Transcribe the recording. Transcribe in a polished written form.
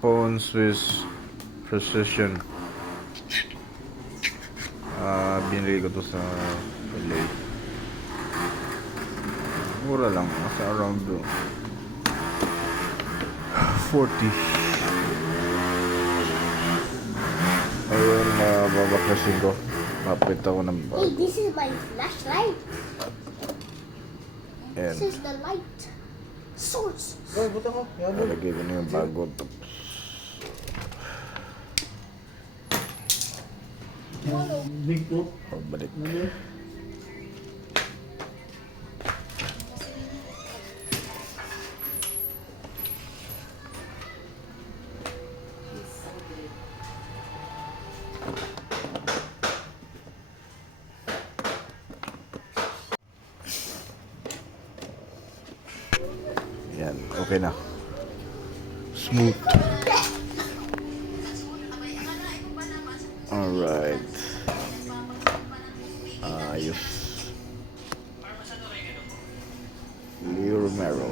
Phone Swiss Precision. Binili ko to sa LA. Mura lang, nasa around 40. Ayun, babakasin ko. Kapit ako ng Hey, bago. this is my flashlight. Ayan, This is the light source. Boy, buta ko. Yan mo. lalagay ko na yung bago. Big po. Pagbalik. Ano? Yan, okay na. Smooth. Alright. Ayos. Leo Romero.